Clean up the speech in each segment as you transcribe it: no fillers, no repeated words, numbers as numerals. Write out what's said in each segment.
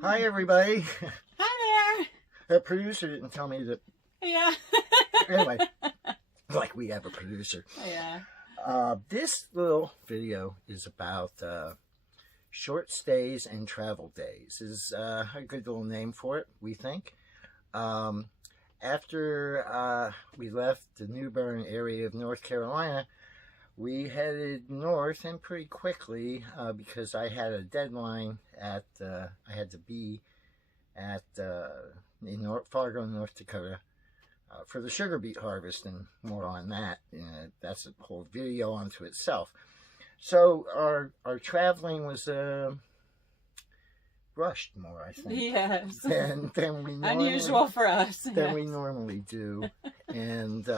Hi, everybody. Hi The producer didn't tell me that. there. Yeah. Anyway, like we have a producer. Yeah. This little video is about short stays and travel days. This is a good little name for it, we think. After we left the New Bern area of North Carolina, we headed north, and pretty quickly, because I had a deadline at, I had to be at, in Fargo, North Dakota, for the Sugar Beet Harvest, and more on that. That's a whole video unto itself. So our traveling was rushed more, I think. Yes. Than we normally, unusual for us. than we normally do, and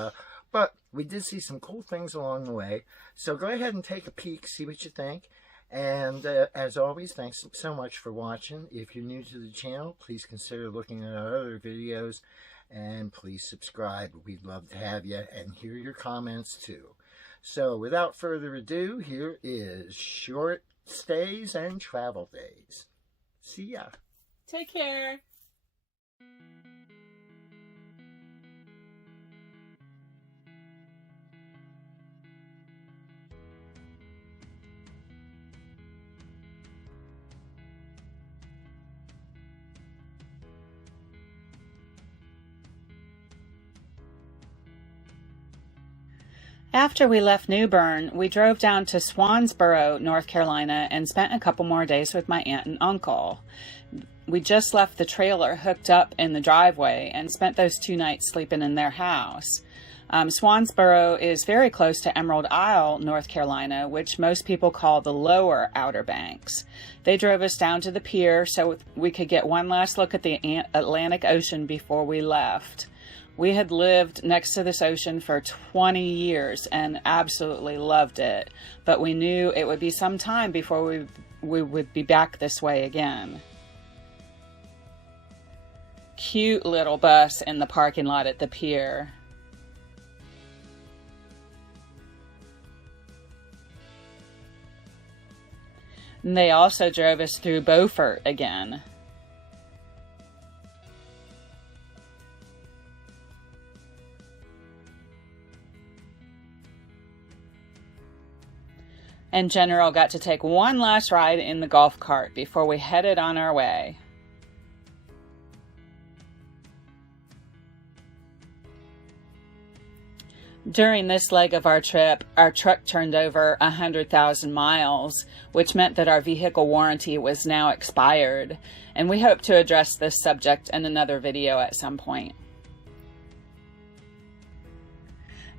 but we did see some cool things along the way. So go ahead and take a peek, see what you think. And as always, thanks so much for watching. If you're new to the channel, please consider looking at our other videos, and please subscribe. We'd love to have you and hear your comments too. So without further ado, here is short stays and travel days. See ya. Take care. After we left New Bern, we drove down to Swansboro, North Carolina, and spent a couple more days with my aunt and uncle. We just left the trailer hooked up in the driveway and spent those 2 nights sleeping in their house. Swansboro is very close to Emerald Isle, North Carolina, which most people call the lower Outer Banks. They drove us down to the pier so we could get one last look at the Atlantic Ocean before we left. We had lived next to this ocean for 20 years and absolutely loved it, but we knew it would be some time before we would be back this way again. Cute little bus in the parking lot at the pier. And they also drove us through Beaufort again. And General got to take one last ride in the golf cart before we headed on our way. During this leg of our trip, our truck turned over 100,000 miles, which meant that our vehicle warranty was now expired, and we hope to address this subject in another video at some point.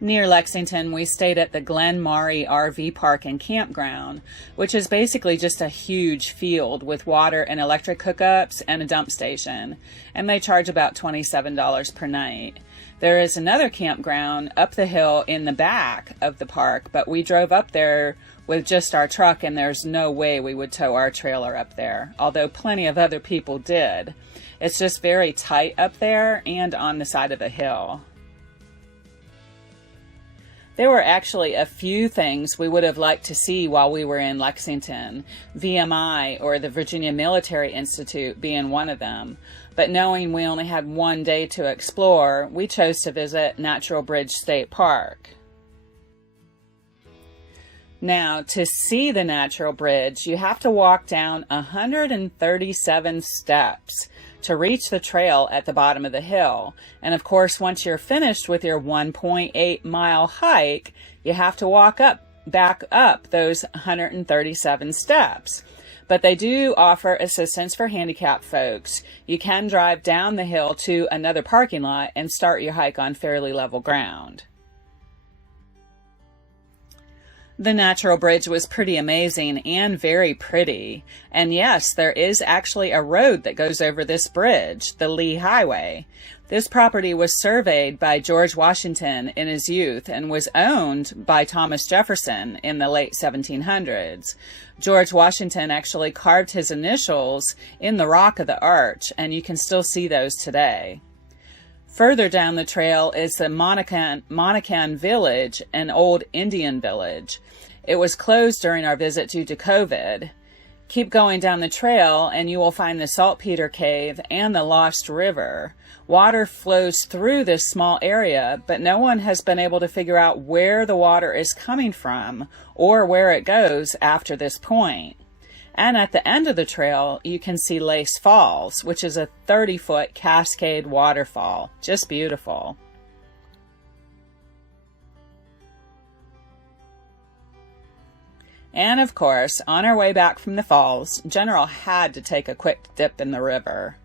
Near Lexington, we stayed at the Glen Maury RV Park and Campground, which is basically just a huge field with water and electric hookups and a dump station, and they charge about $27 per night. There is another campground up the hill in the back of the park, but we drove up there with just our truck, and there's no way we would tow our trailer up there, although plenty of other people did. It's just very tight up there and on the side of a hill. There were actually a few things we would have liked to see while we were in Lexington, VMI or the Virginia Military Institute being one of them, but knowing we only had one day to explore, we chose to visit Natural Bridge State Park. Now, to see the Natural Bridge, you have to walk down 137 steps to reach the trail at the bottom of the hill. And of course, once you're finished with your 1.8-mile hike, you have to walk back up those 137 steps. But they do offer assistance for handicapped folks. You can drive down the hill to another parking lot and start your hike on fairly level ground. The Natural Bridge was pretty amazing and very pretty. And yes, there is actually a road that goes over this bridge, the Lee Highway. This property was surveyed by George Washington in his youth and was owned by Thomas Jefferson in the late 1700s. George Washington actually carved his initials in the rock of the arch, and you can still see those today. Further down the trail is the Monacan Village, an old Indian village. It was closed during our visit due to COVID. Keep going down the trail and you will find the Saltpeter Cave and the Lost River. Water flows through this small area, but no one has been able to figure out where the water is coming from or where it goes after this point. And at the end of the trail, you can see Lace Falls, which is a 30-foot cascade waterfall. Just beautiful. And of course, on our way back from the falls, General had to take a quick dip in the river.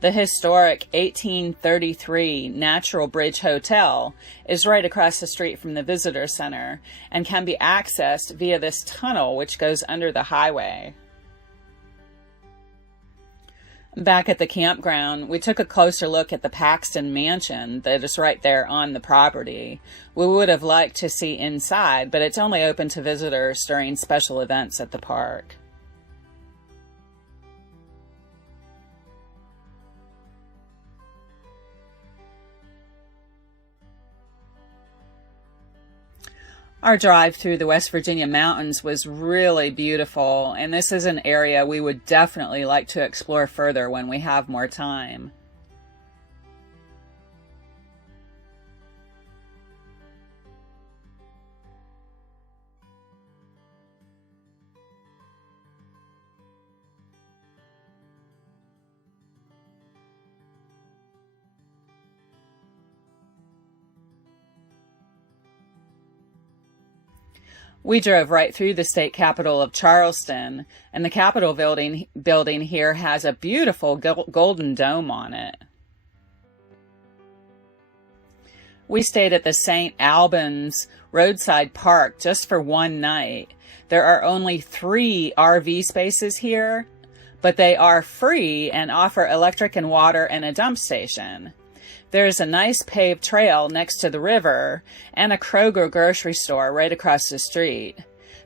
The historic 1833 Natural Bridge Hotel is right across the street from the visitor center and can be accessed via this tunnel which goes under the highway. Back at the campground, we took a closer look at the Paxton Mansion that is right there on the property. We would have liked to see inside, but it's only open to visitors during special events at the park. Our drive through the West Virginia mountains was really beautiful, and this is an area we would definitely like to explore further when we have more time. We drove right through the state capital of Charleston, and the Capitol building here has a beautiful golden dome on it. We stayed at the St. Albans roadside park just for one night. There are only 3 RV spaces here, but they are free and offer electric and water and a dump station. There is a nice paved trail next to the river and a Kroger grocery store right across the street.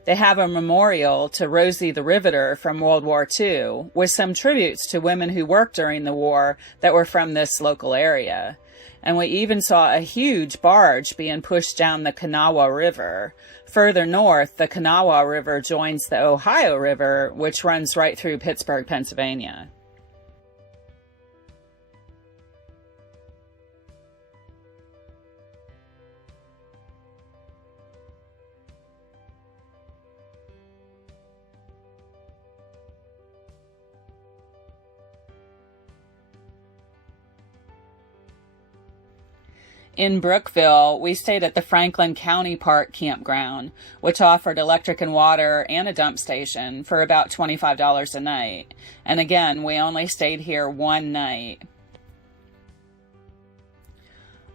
They have a memorial to Rosie the Riveter from World War II with some tributes to women who worked during the war that were from this local area. And we even saw a huge barge being pushed down the Kanawha River. Further north, the Kanawha River joins the Ohio River, which runs right through Pittsburgh, Pennsylvania. In Brookville, we stayed at the Franklin County Park campground, which offered electric and water and a dump station for about $25 a night. And again, we only stayed here one night.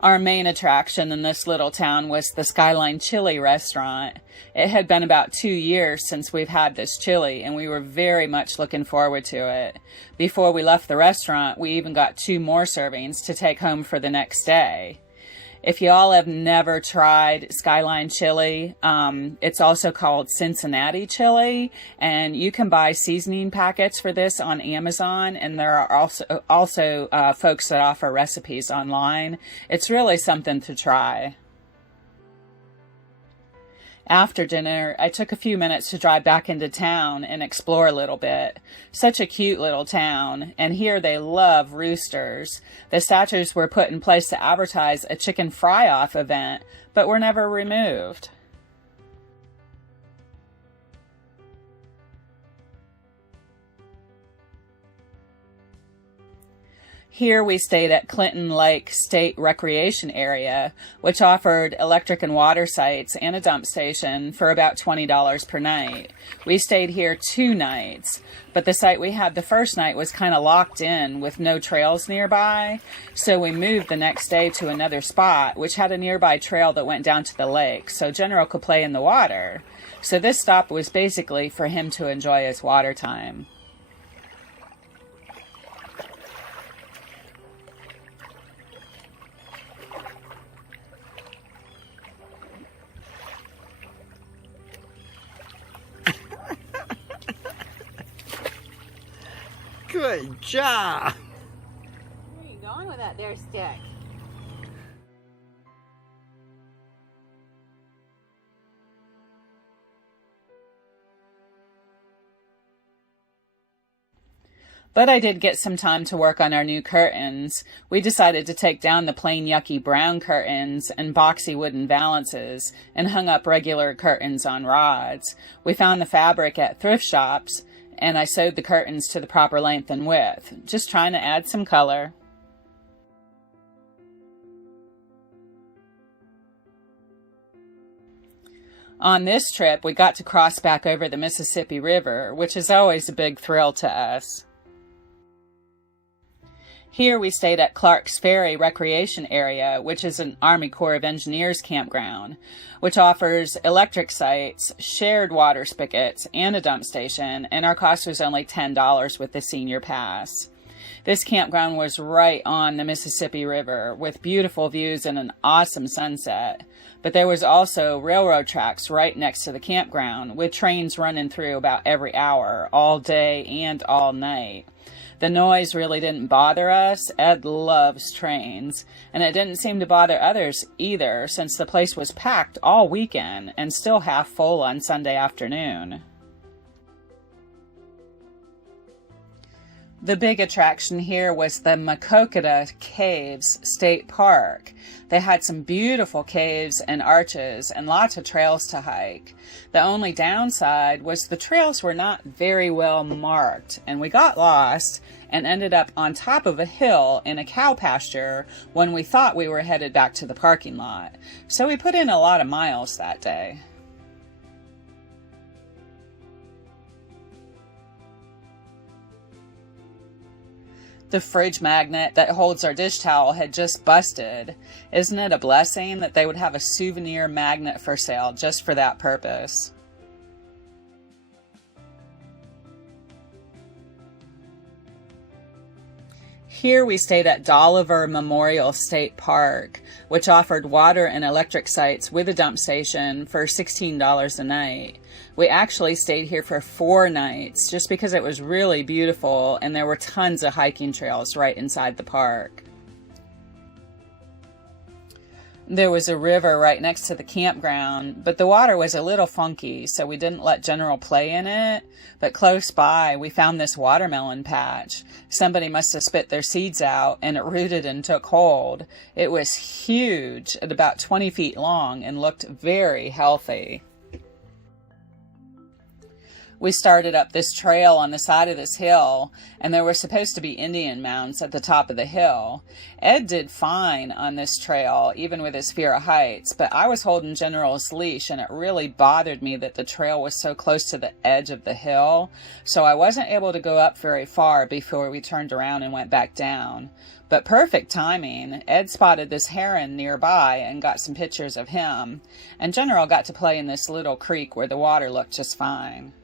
Our main attraction in this little town was the Skyline Chili restaurant. It had been about 2 years since we've had this chili, and we were very much looking forward to it. Before we left the restaurant, we even got 2 more servings to take home for the next day. If y'all have never tried Skyline Chili, it's also called Cincinnati Chili, and you can buy seasoning packets for this on Amazon, and there are also folks that offer recipes online. It's really something to try. After dinner, I took a few minutes to drive back into town and explore a little bit. Such a cute little town, and here they love roosters. The statues were put in place to advertise a chicken fry-off event, but were never removed. Here we stayed at Clinton Lake State Recreation Area, which offered electric and water sites and a dump station for about $20 per night. We stayed here 2 nights, but the site we had the first night was kind of locked in with no trails nearby, so we moved the next day to another spot, which had a nearby trail that went down to the lake, so General could play in the water. So this stop was basically for him to enjoy his water time. Good job. Where are you going with that there stick? But I did get some time to work on our new curtains. We decided to take down the plain yucky brown curtains and boxy wooden valances and hung up regular curtains on rods. We found the fabric at thrift shops, and I sewed the curtains to the proper length and width, just trying to add some color. On this trip, we got to cross back over the Mississippi River, which is always a big thrill to us. Here we stayed at Clark's Ferry Recreation Area, which is an Army Corps of Engineers campground, which offers electric sites, shared water spigots, and a dump station, and our cost was only $10 with the senior pass. This campground was right on the Mississippi River, with beautiful views and an awesome sunset. But there was also railroad tracks right next to the campground, with trains running through about every hour, all day and all night. The noise really didn't bother us. Ed loves trains, and it didn't seem to bother others either, since the place was packed all weekend and still half full on Sunday afternoon. The big attraction here was the Maquoketa Caves State Park. They had some beautiful caves and arches and lots of trails to hike. The only downside was the trails were not very well marked, and we got lost and ended up on top of a hill in a cow pasture when we thought we were headed back to the parking lot. So we put in a lot of miles that day. The fridge magnet that holds our dish towel had just busted. Isn't it a blessing that they would have a souvenir magnet for sale just for that purpose? Here we stayed at Dolliver Memorial State Park, which offered water and electric sites with a dump station for $16 a night. We actually stayed here for 4 nights just because it was really beautiful and there were tons of hiking trails right inside the park. There was a river right next to the campground, but the water was a little funky, so we didn't let General play in it. But close by, we found this watermelon patch. Somebody must have spit their seeds out, and it rooted and took hold. It was huge, at about 20 feet long, and looked very healthy. We started up this trail on the side of this hill, and there were supposed to be Indian mounds at the top of the hill. Ed did fine on this trail, even with his fear of heights, but I was holding General's leash, and it really bothered me that the trail was so close to the edge of the hill, so I wasn't able to go up very far before we turned around and went back down. But perfect timing. Ed spotted this heron nearby and got some pictures of him, and General got to play in this little creek where the water looked just fine.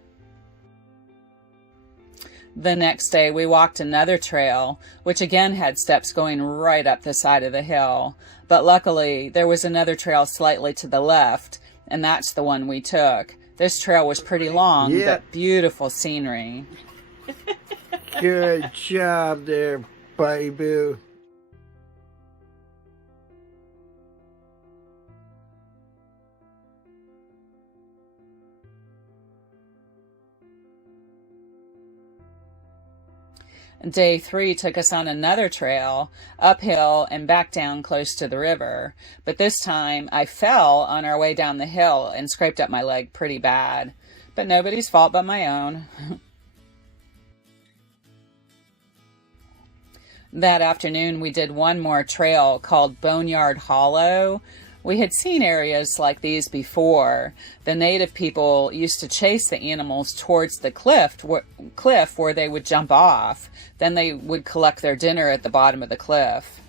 The next day we walked another trail, which again had steps going right up the side of the hill, but luckily there was another trail slightly to the left, and that's the one we took. This trail was pretty long, but beautiful scenery. Good job there, baby. Day 3 took us on another trail, uphill and back down close to the river. But this time I fell on our way down the hill and scraped up my leg pretty bad. But nobody's fault but my own. That afternoon we did one more trail called Boneyard Hollow. We had seen areas like these before. The native people used to chase the animals towards the cliff where they would jump off. Then they would collect their dinner at the bottom of the cliff.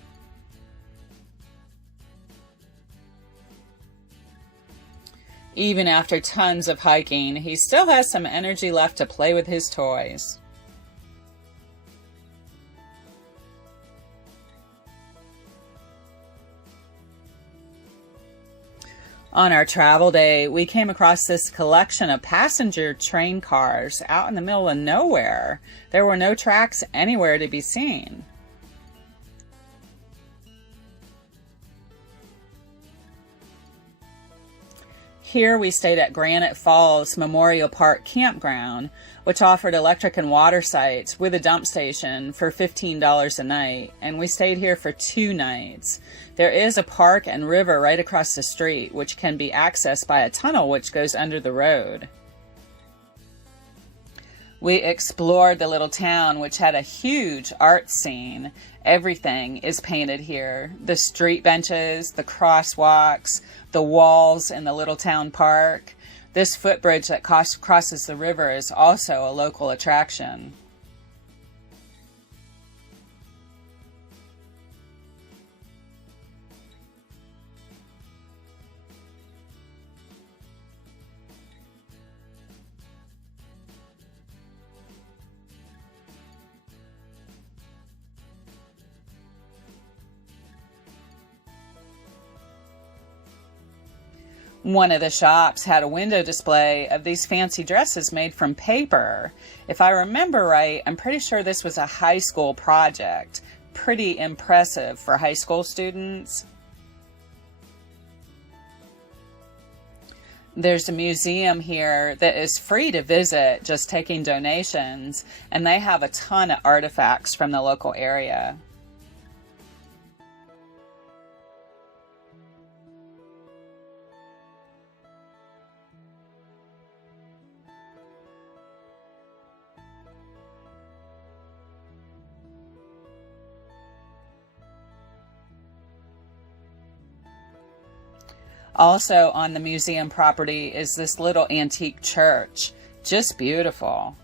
Even after tons of hiking, he still has some energy left to play with his toys. On our travel day, we came across this collection of passenger train cars out in the middle of nowhere. There were no tracks anywhere to be seen. Here we stayed at Granite Falls Memorial Park Campground, which offered electric and water sites with a dump station for $15 a night, and we stayed here for 2 nights. There is a park and river right across the street, which can be accessed by a tunnel which goes under the road. We explored the little town, which had a huge art scene. Everything is painted here. The street benches, the crosswalks, the walls in the little town park. This footbridge that crosses the river is also a local attraction. One of the shops had a window display of these fancy dresses made from paper. If I remember right, I'm pretty sure this was a high school project. Pretty impressive for high school students. There's a museum here that is free to visit, just taking donations, and they have a ton of artifacts from the local area. Also on the museum property is this little antique church. Just beautiful.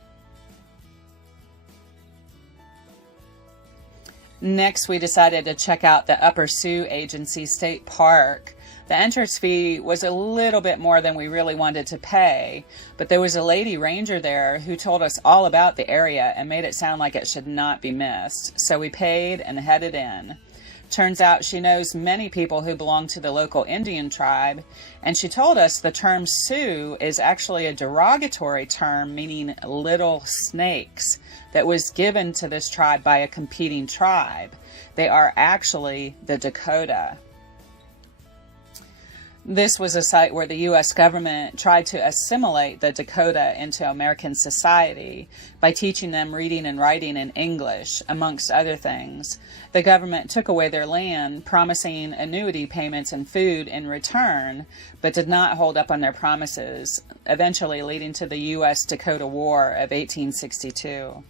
Next, we decided to check out the Upper Sioux Agency State Park. The entrance fee was a little bit more than we really wanted to pay, but there was a lady ranger there who told us all about the area and made it sound like it should not be missed. So we paid and headed in. Turns out she knows many people who belong to the local Indian tribe, and she told us the term Sioux is actually a derogatory term meaning little snakes that was given to this tribe by a competing tribe. They are actually the Dakota. This was a site where the U.S. government tried to assimilate the Dakota into American society by teaching them reading and writing in English, amongst other things. The government took away their land, promising annuity payments and food in return, but did not hold up on their promises, eventually leading to the U.S. Dakota War of 1862.